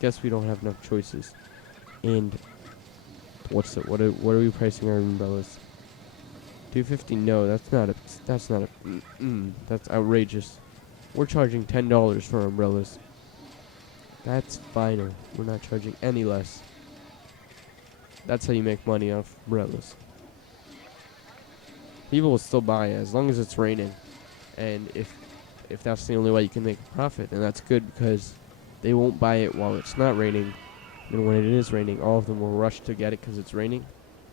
guess we don't have enough choices. And what are we pricing our umbrellas? 250? No, that's not that's outrageous. We're charging $10 for umbrellas. That's final. We're not charging any less. That's how you make money off umbrellas. People will still buy it as long as it's raining. And if that's the only way you can make a profit, then that's good, because they won't buy it while it's not raining. And when it is raining, all of them will rush to get it because it's raining.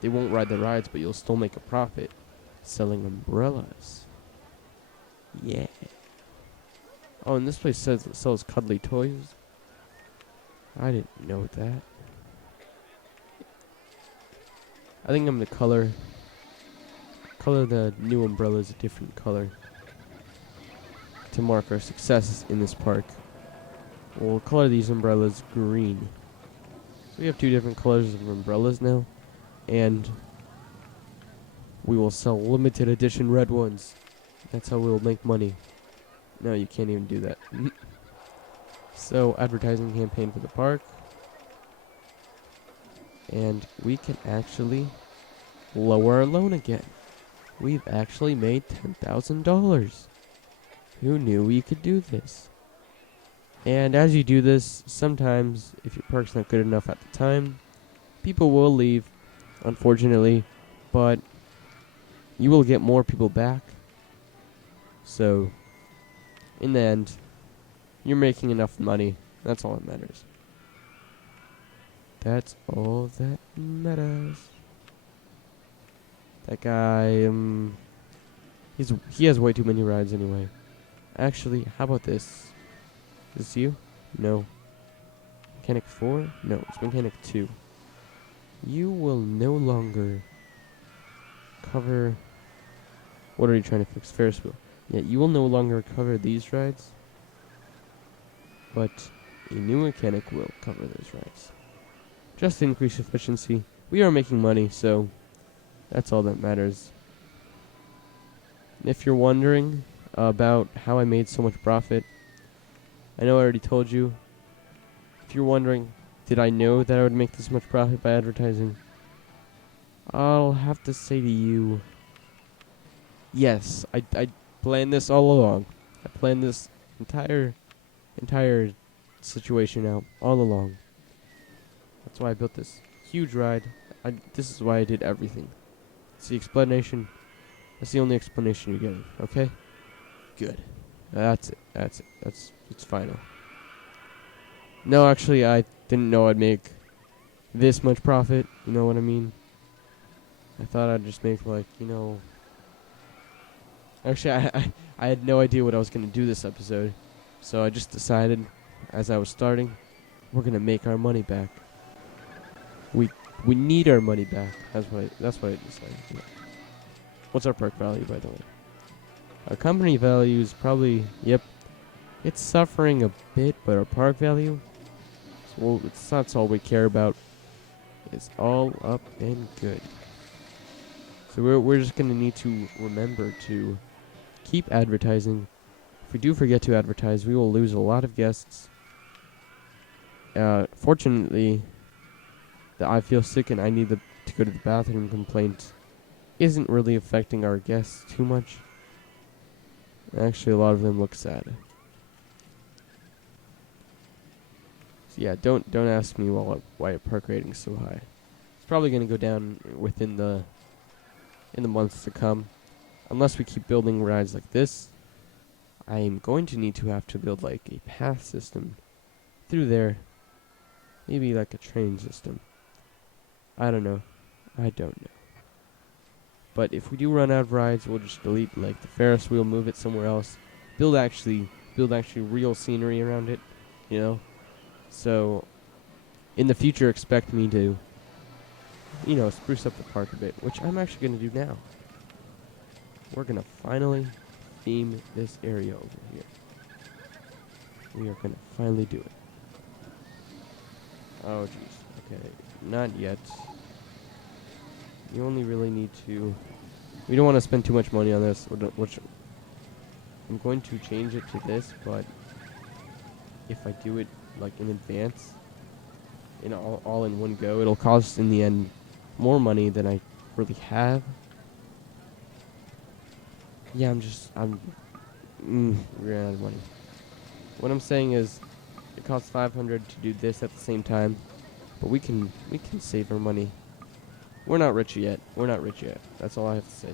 They won't ride the rides, but you'll still make a profit selling umbrellas. Yeah. Oh, and this place says it sells cuddly toys. I didn't know that. I think I'm gonna color the new umbrellas a different color to mark our success in this park. We'll color these umbrellas green. We have 2 different colors of umbrellas now, and we will sell limited edition red ones. That's how we'll make money. No, you can't even do that. So, advertising campaign for the park. And we can actually lower our loan again. We've actually made $10,000. Who knew we could do this? And as you do this, sometimes, if your park's not good enough at the time, people will leave, unfortunately, but you will get more people back. So, in the end, you're making enough money. That's all that matters. That's all that matters. That guy, he has way too many rides anyway. Actually, how about this? Is this you? No. Mechanic 4? No, it's Mechanic 2. You will no longer cover... What are you trying to fix? Ferris wheel. Yeah, you will no longer cover these rides, but a new mechanic will cover those rides. Just to increase efficiency. We are making money, so that's all that matters. If you're wondering about how I made so much profit, I know I already told you. If you're wondering, did I know that I would make this much profit by advertising? I'll have to say to you, yes, I planned this all along. I planned this entire situation out all along. That's why I built this huge ride. This is why I did everything. It's the explanation. That's the only explanation you're getting, okay? Good. That's it. It's final. No, actually, I didn't know I'd make this much profit. You know what I mean? I thought I'd just make, like, you know... Actually, I had no idea what I was going to do this episode. So I just decided, as I was starting, we're going to make our money back. We need our money back. That's what I decided. Yeah. What's our park value, by the way? Our company value is probably, yep, it's suffering a bit, but our park value, well, that's all we care about. It's all up and good. So we're just going to need to remember to keep advertising. If we do forget to advertise, we will lose a lot of guests. Fortunately, the I feel sick and I need to go to the bathroom complaint isn't really affecting our guests too much. Actually, a lot of them look sad. So yeah, don't ask me why a park rating's so high. It's probably going to go down in the months to come, unless we keep building rides like this. I am going to need to have to build like a path system through there, maybe like a train system. I don't know. But if we do run out of rides, we'll just delete like the Ferris wheel, move it somewhere else, build actually real scenery around it, you know. So in the future, expect me to, you know, spruce up the park a bit, which I'm actually going to do now. We're going to finally theme this area over here. We are going to finally do it. Oh, jeez. Okay, not yet. You only really need to... We don't want to spend too much money on this, which I'm going to change it to this, but if I do it like in advance, all in one go. It'll cost in the end more money than I really have. Yeah, we're out of money. What I'm saying is, it costs 500 to do this at the same time, but we can save our money. We're not rich yet. We're not rich yet. That's all I have to say.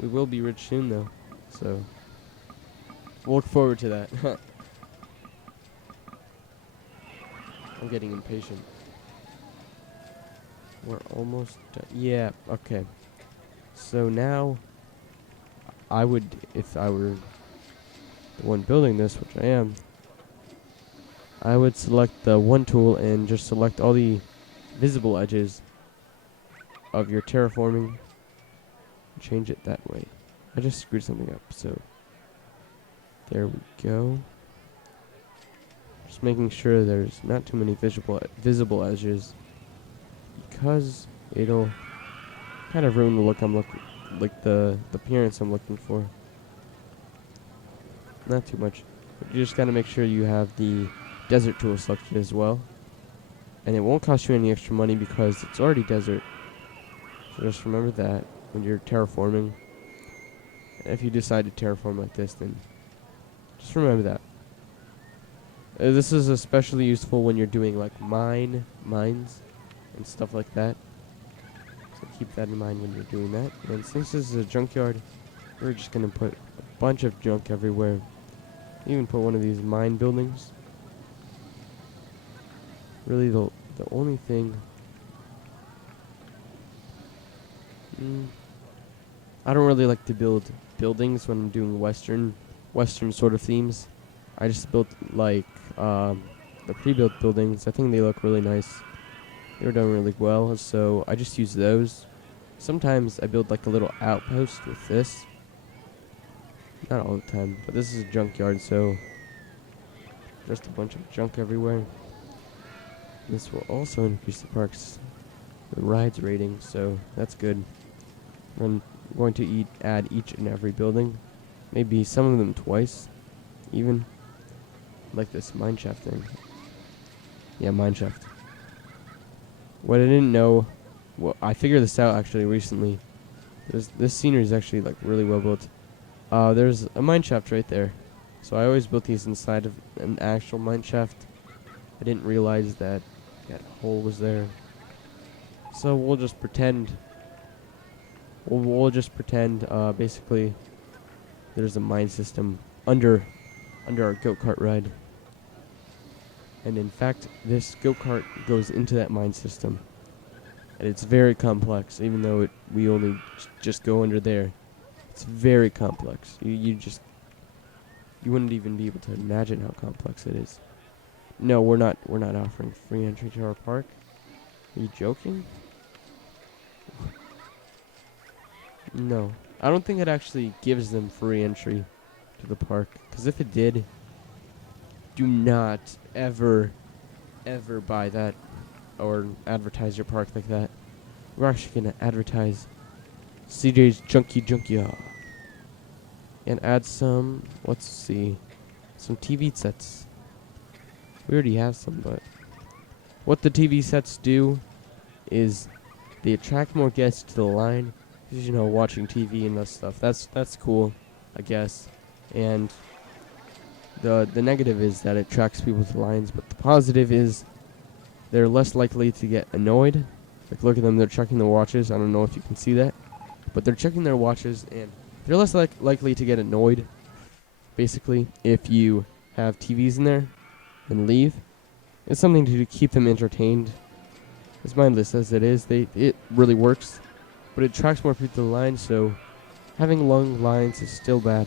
We will be rich soon, though. So, we'll look forward to that. I'm getting impatient. We're almost done. Yeah, okay. So now, I would, if I were the one building this, which I am, I would select the one tool and just select all the visible edges of your terraforming. Change it that way. I just screwed something up, so there we go. Just making sure there's not too many visible edges, because it'll kind of ruin the look like the appearance I'm looking for. Not too much. But you just gotta make sure you have the desert tool selected as well. And it won't cost you any extra money because it's already desert. So just remember that when you're terraforming. If you decide to terraform like this, then just remember that. This is especially useful when you're doing like mines and stuff like that. So keep that in mind when you're doing that. And since this is a junkyard, we're just gonna put a bunch of junk everywhere. Even put one of these mine buildings. Really, the only thing. I don't really like to build buildings when I'm doing Western sort of themes. I just built like the pre-built buildings. I think they look really nice. They were done really well, so I just use those. Sometimes I build like a little outpost with this. Not all the time, but this is a junkyard, so just a bunch of junk everywhere. This will also increase the park's rides rating, so that's good. I'm going to add each and every building, maybe some of them twice, even. Like this mineshaft thing. Yeah, mineshaft. What I didn't know, well, I figured this out actually recently. This scenery is actually like really well built. There's a mineshaft right there, so I always built these inside of an actual mineshaft. I didn't realize that hole was there. So we'll just pretend. We'll just pretend. Basically, there's a mine system under our go-kart ride. And in fact, this go-kart goes into that mine system. And it's very complex, even though we only just go under there. It's very complex. You wouldn't even be able to imagine how complex it is. No, we're not offering free entry to our park. Are you joking? No. I don't think it actually gives them free entry to the park. Because if it did, do not ever buy that or advertise your park like that. We're actually going to advertise CJ's Junkyard. And add some, let's see, some TV sets. We already have some, but what the TV sets do is they attract more guests to the line. Because, watching TV and that stuff. That's cool, I guess. And the negative is that it attracts people to the lines, but the positive is they're less likely to get annoyed. Like, look at them, they're checking their watches. I don't know if you can see that, but they're checking their watches, and they're less likely to get annoyed, basically, if you have TVs in there and leave. It's something to keep them entertained. As mindless as it is, it really works, but it attracts more people to the line, so having long lines is still bad.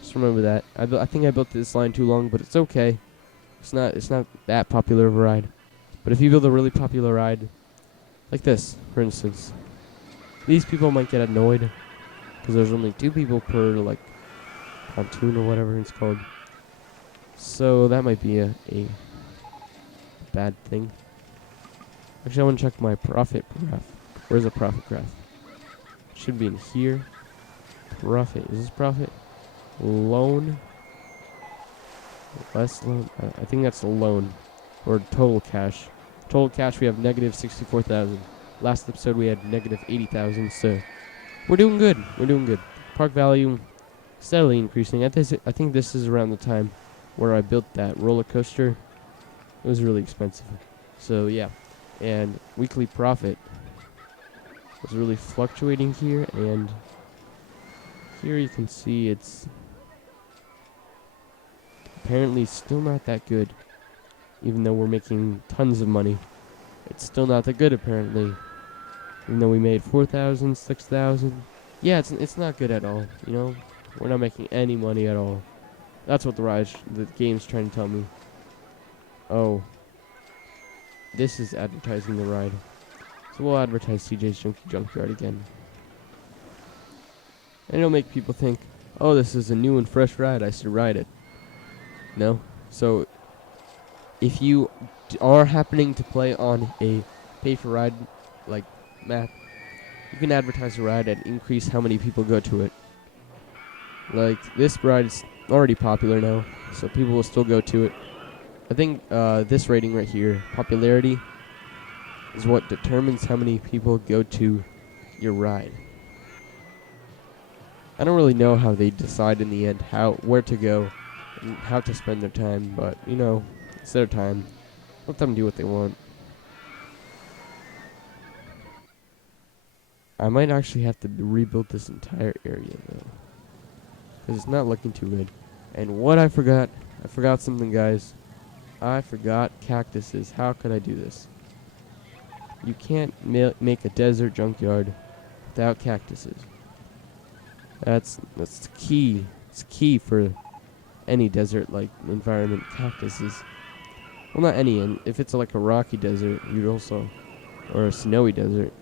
Just remember that. I think I built this line too long, but it's okay. It's not that popular of a ride. But if you build a really popular ride, like this, for instance, these people might get annoyed because there's only 2 people per like pontoon or whatever it's called. So that might be a bad thing. Actually, I want to check my profit graph. Where's the profit graph? Should be in here. Profit. Is this profit? Loan. Less loan. I think that's a loan. Or total cash. Total cash, we have negative 64,000. Last episode, we had negative 80,000, so we're doing good. We're doing good. Park value steadily increasing. I think this is around the time where I built that roller coaster. It was really expensive. So, yeah. And weekly profit was really fluctuating here, and here you can see it's apparently still not that good. Even though we're making tons of money, it's still not that good apparently. Even though we made 4,000, 6,000. Yeah, it's not good at all, you know? We're not making any money at all. That's what the game's trying to tell me. Oh. This is advertising the ride. So we'll advertise CJ's Junkyard again. And it'll make people think, oh, this is a new and fresh ride, I should ride it. No? So, if you are happening to play on a pay-for-ride, like, map, you can advertise a ride and increase how many people go to it. Like, this ride is already popular now, so people will still go to it. I think this rating right here, popularity, is what determines how many people go to your ride. I don't really know how they decide in the end where to go and how to spend their time, but, you know, it's their time. Let them do what they want. I might actually have to rebuild this entire area, though, because it's not looking too good. And what I forgot something, guys. I forgot cactuses. How could I do this? You can't make a desert junkyard without cactuses. That's key. It's key for any desert-like environment. Cactuses. Well, not any. And if it's like a rocky desert, or a snowy desert,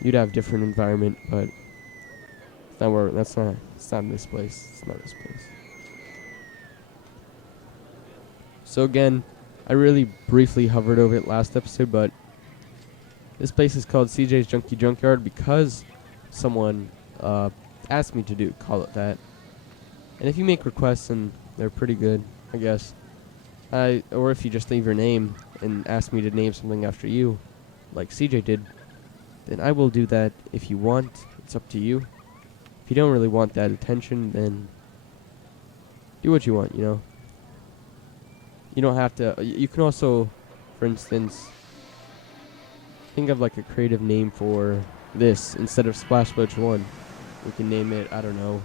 you'd have different environment. But it's not this place. It's not this place. So again, I really briefly hovered over it last episode, but this place is called CJ's Junkyard because someone asked me to call it that. And if you make requests and they're pretty good, I guess, or if you just leave your name and ask me to name something after you, like CJ did, then I will do that if you want. It's up to you. If you don't really want that attention, then do what you want, you know. You don't have to. You can also, for instance, think of like a creative name for this. Instead of Splash Boat 1, we can name it, I don't know.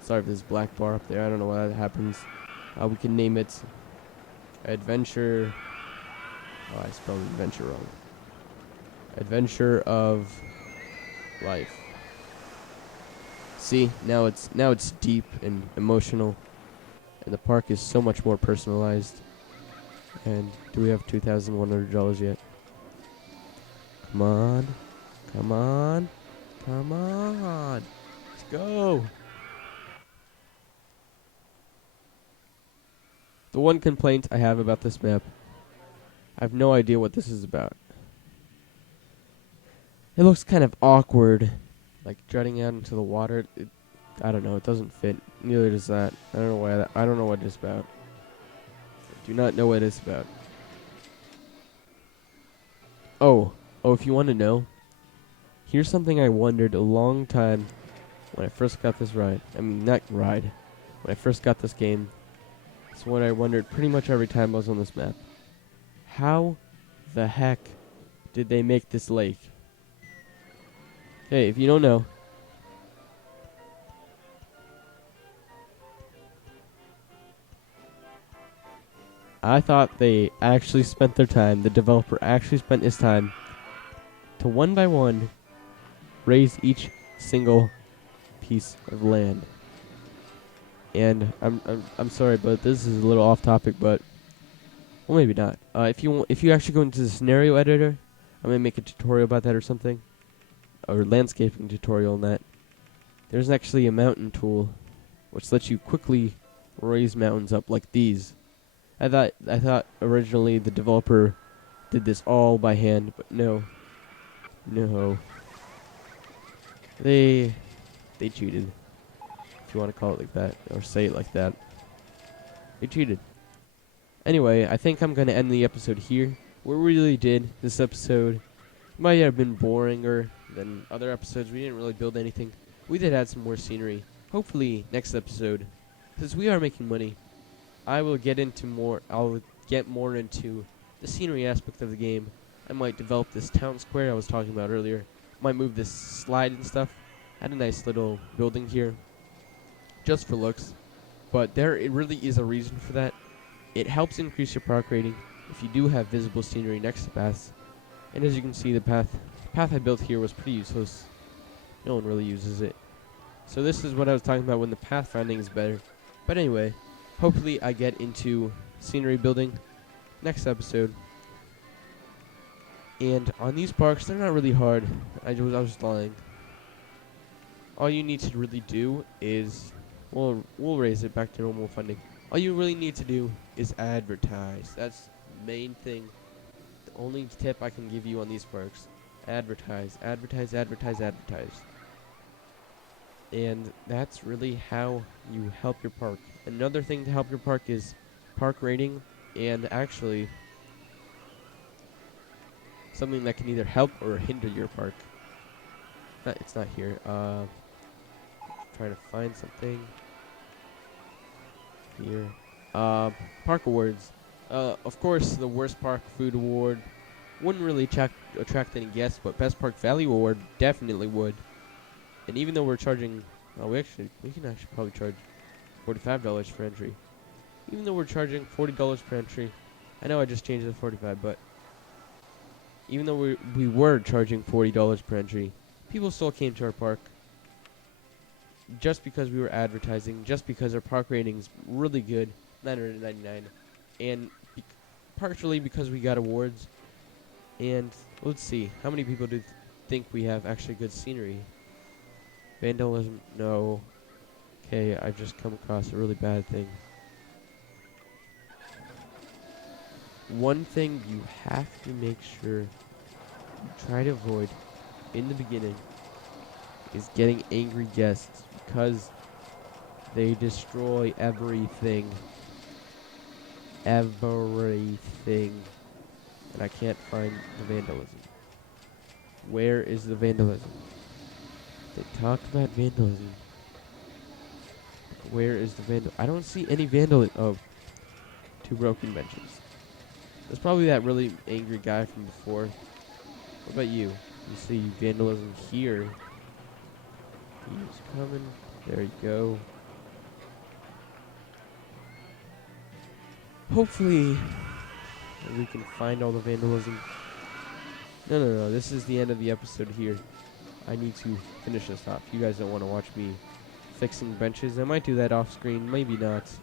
Sorry if there's black bar up there. I don't know why that happens. We can name it Adventure. Oh, I spelled adventure wrong. Adventure of Life. See, now it's deep and emotional, and the park is so much more personalized. And do we have $2,100 yet? Come on. Come on. Come on. Let's go. The one complaint I have about this map, I have no idea what this is about. It looks kind of awkward, like jutting out into the water. I don't know, it doesn't fit. Neither does that. I don't know what it's about. I do not know what it's about. Oh, if you want to know, here's something I wondered a long time when I first got this ride. I mean, not ride. When I first got this game, it's what I wondered pretty much every time I was on this map. How the heck did they make this lake? Hey, if you don't know, I thought they actually spent their time, the developer actually spent his time to one by one raise each single piece of land. And I'm sorry, but this is a little off topic, but well, maybe not. If you actually go into the scenario editor, I'm gonna make a tutorial about that or something, or landscaping tutorial on that. There's actually a mountain tool, which lets you quickly raise mountains up like these. I thought originally the developer did this all by hand, but no. They cheated, if you want to call it like that, or say it like that. They cheated. Anyway, I think I'm going to end the episode here. We really did. This episode might have been boringer than other episodes. We didn't really build anything. We did add some more scenery. Hopefully, next episode, since we are making money, I'll get more into the scenery aspect of the game. I might develop this town square I was talking about earlier. Might move this slide and stuff. Add a nice little building here, just for looks. But it really is a reason for that. It helps increase your park rating if you do have visible scenery next to paths. And as you can see, the path I built here was pretty useless. No one really uses it. So this is what I was talking about when the path finding is better. But anyway, hopefully I get into scenery building next episode. And on these parks, they're not really hard. I was just lying. All you need to really do is, we'll raise it back to normal funding. All you really need to do is advertise. That's the main thing. The only tip I can give you on these parks. Advertise, advertise, advertise, advertise. And that's really how you help your park. Another thing to help your park is park rating, and actually something that can either help or hinder your park. It's not here. Trying to find something here. Park awards. Of course, the worst park food award wouldn't really attract any guests, but best park value award definitely would. And even though we're charging, we can actually probably charge $45 for entry. Even though we're charging $40 per entry, I know I just changed it to 45, but even though we were charging $40 per entry, people still came to our park just because we were advertising, just because our park rating's really good, 999, and partially because we got awards. And let's see, how many people do think we have actually good scenery? Vandalism, no. Okay, I've just come across a really bad thing. One thing you have to make sure you try to avoid in the beginning is getting angry guests, because they destroy everything. Everything. And I can't find the vandalism. Where is the vandalism? They talked about vandalism. Where is the vandal? I don't see any vandalism. Oh, 2 broken benches. There's probably that really angry guy from before. What about you? You see vandalism here. He's coming. There you go. Hopefully we can find all the vandalism. No. This is the end of the episode here. I need to finish this off. You guys don't want to watch me fixing benches. I might do that off screen. Maybe not. It's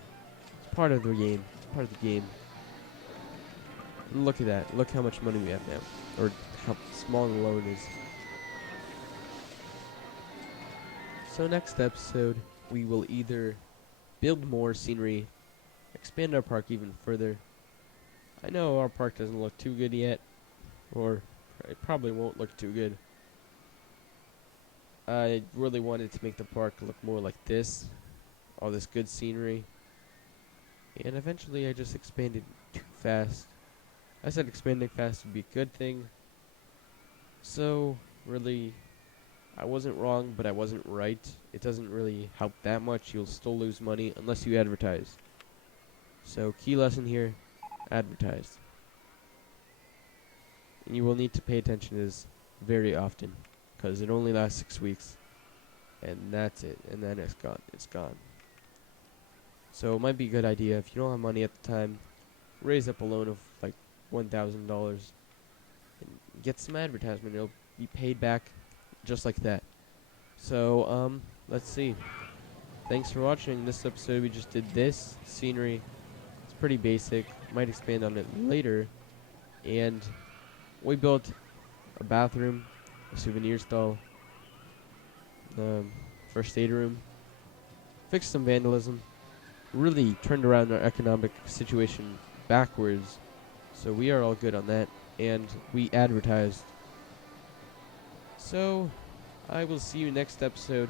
part of the game. Part of the game. Look at that. Look how much money we have now. Or how small the loan is. So next episode, we will either build more scenery, expand our park even further. I know our park doesn't look too good yet, or it probably won't look too good. I really wanted to make the park look more like this, all this good scenery, and eventually I just expanded too fast. I said expanding fast would be a good thing, so really I wasn't wrong, but I wasn't right. It doesn't really help that much. You'll still lose money unless you advertise. So key lesson here, advertise. And you will need to pay attention to this very often, because it only lasts 6 weeks. And that's it. And then it's gone. It's gone. So it might be a good idea, if you don't have money at the time, raise up a loan of like $1,000 and get some advertisement. It'll be paid back just like that. So, let's see. Thanks for watching this episode. We just did this scenery. It's pretty basic. Might expand on it later. And we built a bathroom, a souvenir stall, first aid room, fixed some vandalism, really turned around our economic situation backwards. So we are all good on that. And we advertised. So I will see you next episode.